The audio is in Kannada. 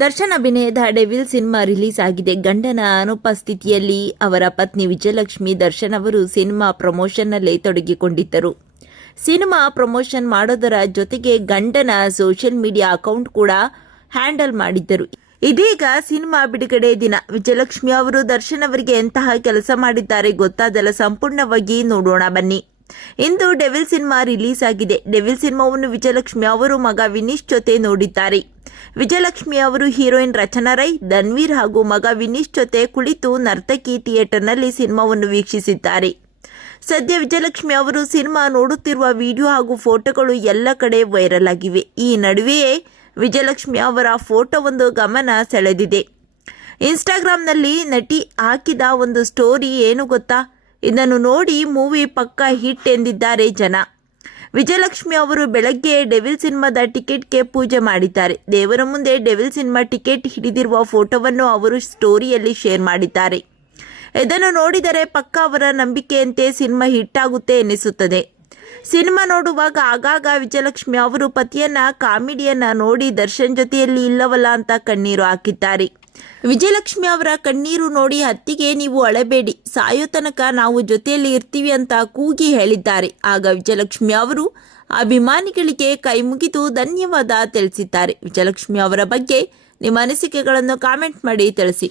ದರ್ಶನ್ ಅಭಿನಯದ ಡೆವಿಲ್ ಸಿನಿಮಾ ರಿಲೀಸ್ ಆಗಿದೆ. ಗಂಡನ ಅನುಪಸ್ಥಿತಿಯಲ್ಲಿ ಅವರ ಪತ್ನಿ ವಿಜಯಲಕ್ಷ್ಮಿ ದರ್ಶನ್ ಅವರು ಸಿನಿಮಾ ಪ್ರಮೋಷನ್ನಲ್ಲೇ ತೊಡಗಿಕೊಂಡಿದ್ದರು. ಸಿನಿಮಾ ಪ್ರಮೋಷನ್ ಮಾಡೋದರ ಜೊತೆಗೆ ಗಂಡನ ಸೋಷಿಯಲ್ ಮೀಡಿಯಾ ಅಕೌಂಟ್ ಕೂಡ ಹ್ಯಾಂಡಲ್ ಮಾಡಿದ್ದರು. ಇದೀಗ ಸಿನಿಮಾ ಬಿಡುಗಡೆ ದಿನ ವಿಜಯಲಕ್ಷ್ಮಿ ಅವರು ದರ್ಶನ್ ಅವರಿಗೆ ಎಂತಹ ಕೆಲಸ ಮಾಡಿದ್ದಾರೆ ಗೊತ್ತಾದಲ್ಲ, ಸಂಪೂರ್ಣವಾಗಿ ನೋಡೋಣ ಬನ್ನಿ. ಇಂದು ಡೆವಿಲ್ ಸಿನಿಮಾ ರಿಲೀಸ್ ಆಗಿದೆ. ಡೆವಿಲ್ ಸಿನಿಮಾವನ್ನು ವಿಜಯಲಕ್ಷ್ಮಿ ಅವರು ಮಗ ವಿನೀಶ್ ಜೊತೆ ನೋಡಿದ್ದಾರೆ. ವಿಜಯಲಕ್ಷ್ಮಿ ಅವರು ಹೀರೋಯಿನ್ ರಚನಾ ರೈ, ಧನ್ವೀರ್ ಹಾಗೂ ಮಗ ವಿನೀಶ್ ಜೊತೆ ಕುಳಿತು ನರ್ತಕಿ ಥಿಯೇಟರ್ನಲ್ಲಿ ಸಿನಿಮಾವನ್ನು ವೀಕ್ಷಿಸಿದ್ದಾರೆ. ಸದ್ಯ ವಿಜಯಲಕ್ಷ್ಮಿ ಅವರು ಸಿನಿಮಾ ನೋಡುತ್ತಿರುವ ವಿಡಿಯೋ ಹಾಗೂ ಫೋಟೋಗಳು ಎಲ್ಲ ಕಡೆ ವೈರಲ್ ಆಗಿವೆ. ಈ ನಡುವೆಯೇ ವಿಜಯಲಕ್ಷ್ಮಿ ಅವರ ಫೋಟೋವೊಂದು ಗಮನ ಸೆಳೆದಿದೆ. ಇನ್ಸ್ಟಾಗ್ರಾಮ್ನಲ್ಲಿ ನಟಿ ಹಾಕಿದ ಒಂದು ಸ್ಟೋರಿ ಏನು ಗೊತ್ತಾ? ಇದನ್ನು ನೋಡಿ ಮೂವಿ ಪಕ್ಕಾ ಹಿಟ್ ಎಂದಿದ್ದಾರೆ ಜನ. ವಿಜಯಲಕ್ಷ್ಮಿ ಅವರು ಬೆಳಗ್ಗೆ ಡೆವಿಲ್ ಸಿನಿಮಾದ ಟಿಕೆಟ್ಗೆ ಪೂಜೆ ಮಾಡಿದ್ದಾರೆ. ದೇವರ ಮುಂದೆ ಡೆವಿಲ್ ಸಿನಿಮಾ ಟಿಕೆಟ್ ಹಿಡಿದಿರುವ ಫೋಟೋವನ್ನು ಅವರು ಸ್ಟೋರಿಯಲ್ಲಿ ಶೇರ್ ಮಾಡಿದ್ದಾರೆ. ಇದನ್ನು ನೋಡಿದರೆ ಪಕ್ಕಾ ಅವರ ನಂಬಿಕೆಯಂತೆ ಸಿನಿಮಾ ಹಿಟ್ ಆಗುತ್ತೆ ಎನಿಸುತ್ತದೆ. ಸಿನಿಮಾ ನೋಡುವಾಗ ಆಗಾಗ ವಿಜಯಲಕ್ಷ್ಮಿ ಅವರು ಪತಿಯನ್ನ ಕಾಮಿಡಿಯನ್ನ ನೋಡಿ ದರ್ಶನ್ ಜೊತೆಯಲ್ಲಿ ಇಲ್ಲವಲ್ಲ ಅಂತ ಕಣ್ಣೀರು ಹಾಕಿದ್ದಾರೆ. ವಿಜಯಲಕ್ಷ್ಮಿ ಅವರ ಕಣ್ಣೀರು ನೋಡಿ ಅತ್ತಿಗೆ ನೀವು ಅಳಬೇಡಿ, ಸಾಯೋ ತನಕ ನಾವು ಜೊತೆಯಲ್ಲಿ ಇರ್ತೀವಿ ಅಂತ ಕೂಗಿ ಹೇಳಿದ್ದಾರೆ. ಆಗ ವಿಜಯಲಕ್ಷ್ಮಿ ಅವರು ಅಭಿಮಾನಿಗಳಿಗೆ ಕೈ ಮುಗಿದು ಧನ್ಯವಾದ ತಿಳಿಸಿದ್ದಾರೆ. ವಿಜಯಲಕ್ಷ್ಮಿ ಅವರ ಬಗ್ಗೆ ನಿಮ್ಮ ಅನಿಸಿಕೆಗಳನ್ನು ಕಾಮೆಂಟ್ ಮಾಡಿ ತಿಳಿಸಿ.